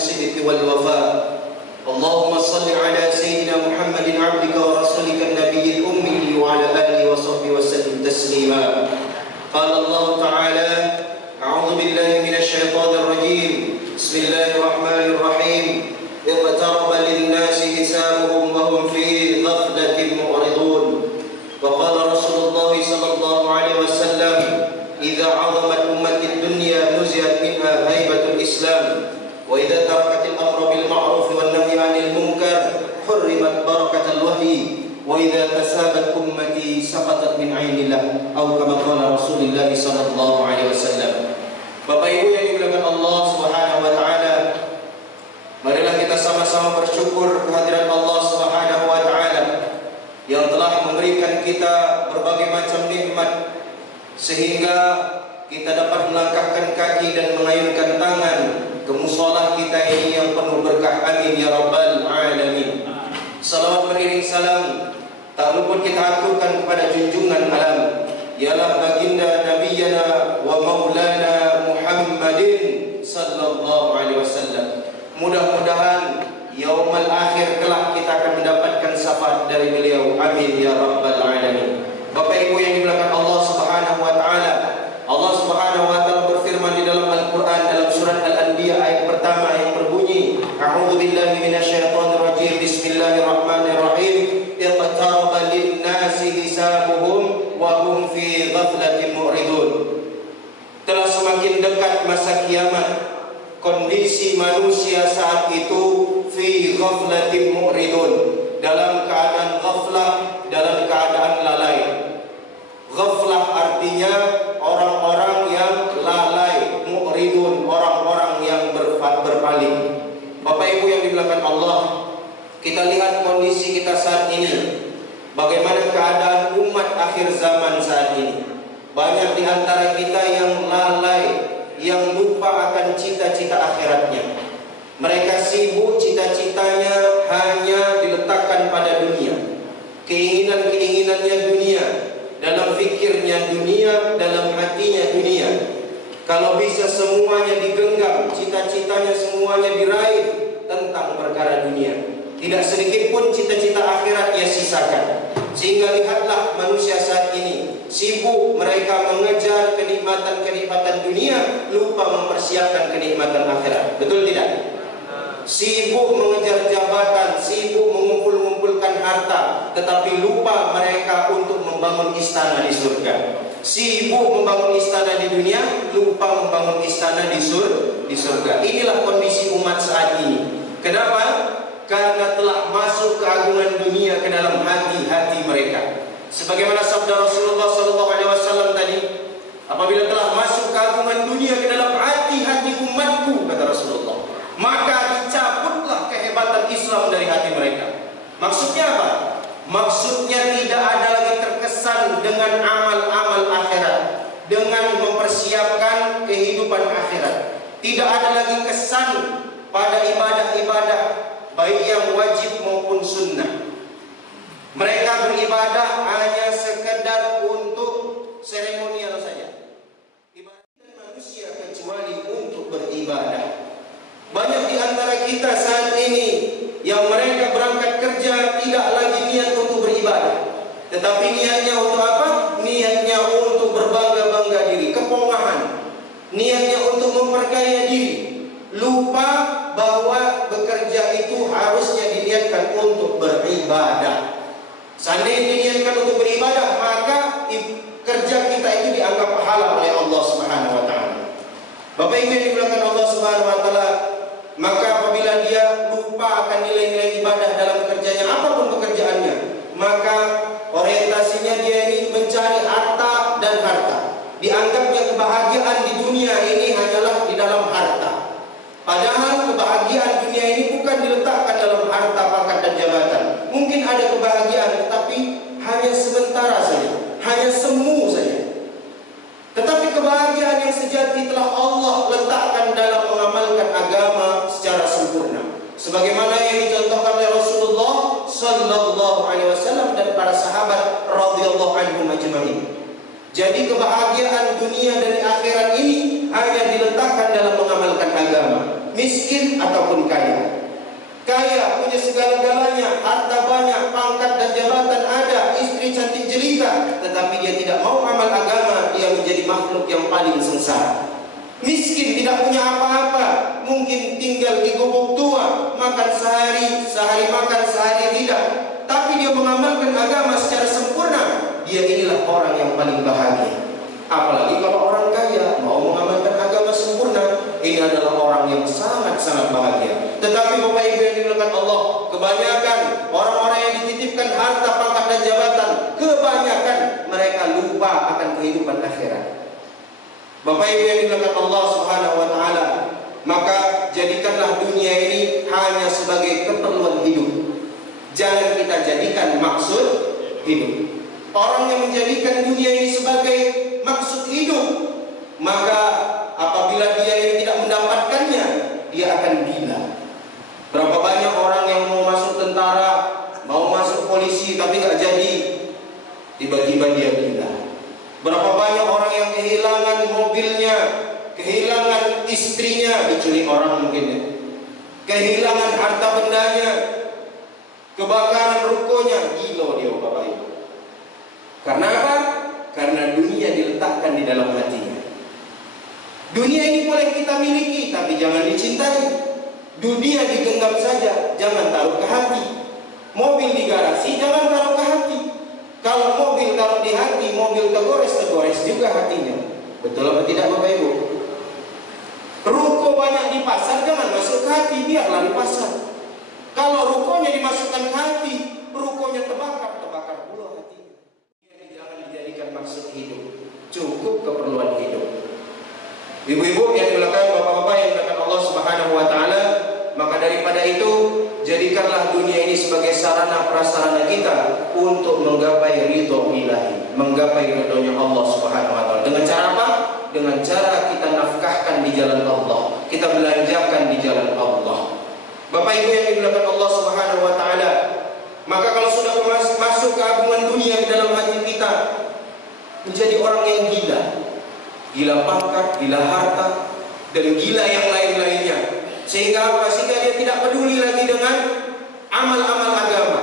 الصدق والوفاء. اللهم صل على سيدنا محمد عبدك ورسولك النبي الأمي وعلى آله وصحبه وسلم تسليما. قال الله تعالى: أعوذ بالله من الشيطان الرجيم. بسم الله الرحمن الرحيم. اقترب للناس حسابهم وهم في غفلة معرضون. وقال رسول الله صلى الله عليه وسلم: إذا عظمت أمة الدنيا نزعت منها هيبة الإسلام، وإذا تركت الأمر بالمعروف والنهي عن المنكر حرمت بركة الوحي، وإذا تسابت أمتي سقطت من عين الله، أو كما قال رسول الله صلى الله عليه وسلم. Bapak Ibu yang dimuliakan Allah Subhanahu wa taala, marilah kita sama-sama bersyukur kehadiran Allah Subhanahu wa taala yang telah memberikan kita berbagai macam nikmat sehingga kita dapat melangkahkan kaki dan mengayunkan tangan ke musholah kita ini yang penuh berkah. Amin ya rabbal alamin. Salawat beriring salam tak luput kita aturkan kepada junjungan alam, ialah baginda nabiyana wa maulana Muhammadin sallallahu alaihi wasallam. Mudah-mudahan yaumul akhir kelak kita akan mendapatkan syafaat dari beliau. Amin ya rabbal alamin. Bapak Ibu yang dimuliakan Allah Subhanahu wa taala, Allah Subhanahu wa taala berfirman di dalam Al-Qur'an dalam surat Al-Anbiya ayat pertama yang berbunyi: A'udzu billahi minasyaitonir rajim. Bismillahirrahmanirrahim. Iqtaraba lin-nasi hisabuhum wa hum fi ghaflatin mu'ridun. Telah semakin dekat masa kiamat. Kondisi manusia saat itu fi ghaflatin mu'ridun, dalam keadaan ghaflah, dalam keadaan lalai. Ghaflah artinya orang-orang yang lalai, mu'ridun orang-orang yang berpaling. Bapak Ibu yang dimuliakan Allah, kita lihat kondisi kita saat ini. Bagaimana keadaan umat akhir zaman saat ini? Banyak di antara kita yang lalai, yang lupa akan cita-cita akhiratnya. Mereka sibuk cita-citanya hanya diletakkan pada dunia. Keinginan-keinginannya dunia, dalam fikirnya dunia, dalam hatinya dunia. Kalau bisa semuanya digenggam, cita-citanya semuanya diraih tentang perkara dunia. Tidak sedikit pun cita-cita akhirat ia sisakan. Sehingga lihatlah manusia saat ini sibuk mereka mengejar kenikmatan-kenikmatan dunia, lupa mempersiapkan kenikmatan akhirat. Betul tidak? Sibuk mengejar jabatan, sibuk mengumpul-ngumpulkan harta, tetapi lupa mereka untuk membangun istana di surga. Sibuk membangun istana di dunia, lupa membangun istana di surga. Inilah kondisi umat saat ini. Kenapa? Karena telah masuk keagungan dunia ke dalam hati-hati mereka. Sebagaimana sabda Rasulullah SAW tadi, apabila telah masuk keagungan dunia ke dalam hati-hati umatku, kata Rasulullah, maka dicabutlah kehebatan Islam dari hati mereka. Maksudnya apa? Maksudnya tidak ada lagi terkesan dengan amal-amal akhirat, dengan mempersiapkan kehidupan akhirat. Tidak ada lagi kesan pada ibadah-ibadah, baik yang wajib maupun sunnah. Mereka beribadah hanya sekedar untuk seremonial saja. Ibadah manusia kecuali untuk beribadah. Banyak di antara kita saat ini yang mereka berangkat kerja tidak lagi niat untuk beribadah, tetapi niatnya untuk apa? Niatnya untuk berbangga-bangga diri, kepongahan. Niatnya untuk memperkaya diri. Lupa bahwa bekerja itu harusnya diniatkan untuk beribadah. Seandainya diniatkan untuk beribadah, maka kerja kita itu dianggap pahala oleh Allah Subhanahu wa taala. Bapak Ibu yang dimuliakan Allah Subhanahu wa taala, maka apabila dia lupa akan nilai-nilai ibadah dalam kerjanya, apapun pekerjaannya, maka orientasinya dia ini mencari harta dan harta. Dianggapnya kebahagiaan di dunia ini hanyalah di dalam harta. Padahal kebahagiaan dunia ini bukan diletakkan dalam harta, pangkat dan jabatan. Mungkin ada kebahagiaan, tetapi hanya sementara saja, hanya semu saja. Tetapi kebahagiaan yang sejati telah Allah letakkan dalam mengamalkan agama secara sempurna, sebagaimana yang dicontohkan oleh Rasulullah Sallallahu Alaihi Wasallam dan para sahabat radhiyallahu anhum ajma'in. Jadi kebahagiaan dunia dan akhirat ini hanya diletakkan dalam mengamalkan agama, miskin atau pun kaya. Kaya, punya segala-galanya, harta banyak, pangkat dan jabatan ada, istri cantik jelita, tetapi dia tidak mau amal agama, dia menjadi makhluk yang paling sengsara. Miskin, tidak punya apa-apa, mungkin tinggal di gubuk tua, makan sehari makan, sehari tidak. Tapi dia mengamalkan agama secara sempurna, dia inilah orang yang paling bahagia. Apalagi kalau orang kaya mau mengamalkan agama sempurna, ini adalah orang yang sangat-sangat bahagia. Tetapi Bapak Ibu yang dimuliakan Allah, kebanyakan orang-orang yang dititipkan harta, pangkat dan jabatan, kebanyakan mereka lupa akan kehidupan akhirat. Bapak Ibu yang dimuliakan Allah Subhanahu wa taala, maka jadikanlah dunia ini hanya sebagai keperluan hidup. Jangan kita jadikan maksud hidup. Orang yang menjadikan dunia ini sebagai maksud hidup, maka apabila dia yang tidak mendapatkannya, dia akan gila. Berapa banyak orang yang mau masuk tentara, mau masuk polisi, tapi gak jadi, tiba-tiba dia gila. Berapa banyak orang yang kehilangan mobilnya, kehilangan istrinya, diculik orang mungkin ya, kehilangan harta bendanya, kebakaran rukonya, gila dia Bapak Ibu. Karena apa? Karena dunia diletakkan di dalam hatinya. Dunia ini boleh kita miliki, tapi jangan dicintai. Dunia digenggam saja, jangan taruh ke hati. Mobil di garasi, jangan taruh ke hati. Kalau mobil taruh di hati, mobil tergores juga hatinya. Betul apa tidak Bapak Ibu? Ruko banyak di pasar, jangan masuk ke hati, biarlah di pasar. Kalau rukonya dimasukkan ke hati, rukonya terbakar pula hatinya. Ini jangan dijadikan maksud hidup, cukup keperluan hidup. Ibu-ibu yang dimuliakan, bapak-bapak yang dimuliakan Allah Subhanahu wa taala, maka daripada itu jadikanlah dunia ini sebagai sarana prasarana kita untuk menggapai ridho ilahi, menggapai ridhonya Allah Subhanahu wa taala. Dengan cara apa? Dengan cara kita nafkahkan di jalan Allah, kita belanjakan di jalan Allah. Bapak Ibu yang dimuliakan Allah Subhanahu wa taala, maka kalau sudah masuk keagungan dunia di dalam hati kita, menjadi orang yang gila. Gila pangkat, gila harta, dan gila yang lain-lainnya. Sehingga apa? Sehingga dia tidak peduli lagi dengan amal-amal agama.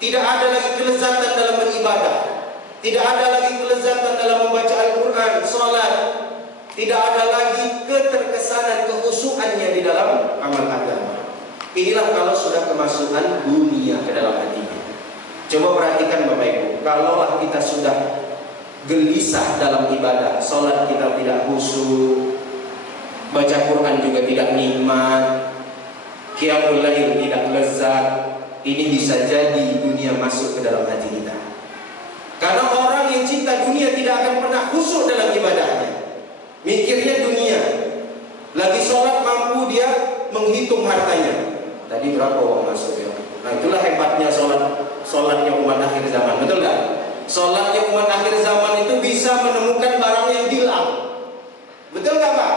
Tidak ada lagi kelezatan dalam beribadah. Tidak ada lagi kelezatan dalam membaca Al-Quran, sholat. Tidak ada lagi keterkesanan, kehusuannya di dalam amal agama. Inilah kalau sudah kemasukan dunia ke dalam hatinya. Coba perhatikan Bapak Ibu, kalaulah kita sudah gelisah dalam ibadah, sholat kita tidak khusyuk, baca Quran juga tidak nikmat, qiyamul lail tidak lezat, ini bisa jadi dunia masuk ke dalam hati kita. Karena orang yang cinta dunia tidak akan pernah khusyuk dalam ibadahnya, mikirnya dunia. Lagi sholat mampu dia menghitung hartanya, tadi berapa uang masuk ya. Nah itulah hebatnya sholatnya umat akhir zaman, betul gak? Sholatnya umat akhir zaman itu bisa menemukan barang yang hilang. Betul gak Pak?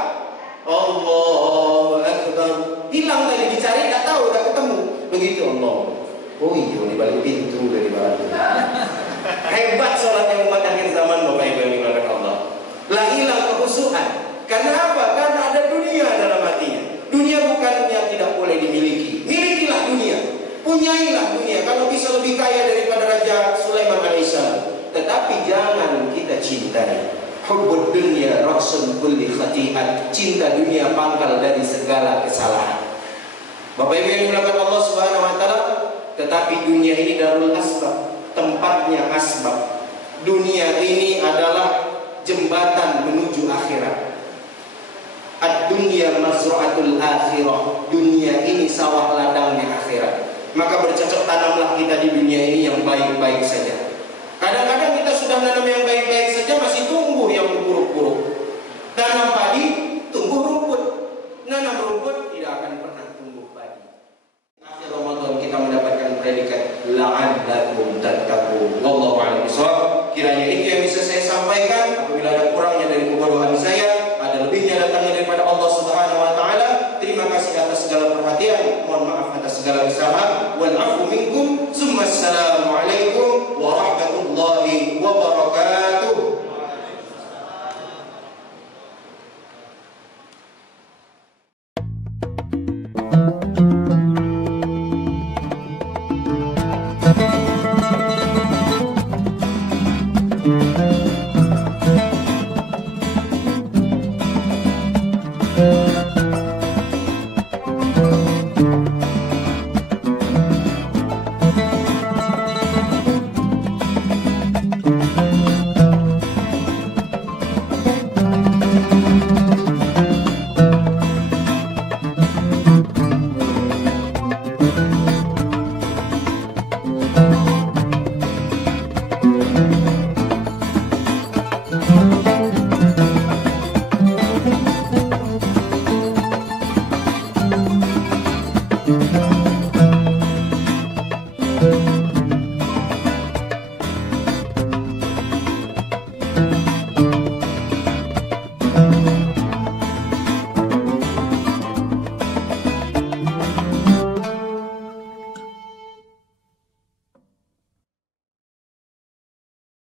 Allahu Akbar. Hilang tadi, dicari gak tahu, gak ketemu. Begitu Allah. Oh iya, di balik pintu dari balik. Hebat sholatnya umat akhir zaman Bapak Ibu yang dimuliakan Allah. Lah hilang kehusuan. Karena apa? Karena ada dunia dalam hatinya. Dunia bukannya tidak boleh dimiliki. Milikilah dunia. Punyailah dunia. Kalau bisa lebih kaya daripada Raja Sulaiman alaihissalam. Tetapi jangan kita cintai. Hubbud dunya ra'sun kulli khati'at. Cinta dunia pangkal dari segala kesalahan. Bapak Ibu yang dimuliakan Allah Subhanahu wa taala, tetapi dunia ini darul asbab, tempatnya asbab. Dunia ini adalah jembatan menuju akhirat. Ad-dunya mazra'atul akhirah. Dunia ini sawah ladangnya akhirat. Maka bercocok tanamlah kita di dunia ini yang baik-baik saja. Kadang-kadang kita sudah nanam yang baik-baik saja masih tumbuh yang buruk-buruk. Tanam padi, tumbuh rumput. Nanam rumput tidak akan pernah tumbuh padi. Akhir Ramadan kita mendapatkan predikat la'allakum tattaqun. Wallahu a'lam bishawab. Kiranya itu yang bisa saya sampaikan. Apabila ada kurangnya dari kebodohan saya, ada lebihnya datangnya daripada Allah Subhanahu wa taala. Terima kasih atas segala perhatian. Mohon maaf atas segala kesalahan. Wal 'afwu minkum. Assalamualaikum warahmatullahi wabarakatuh. Wabarakatuh.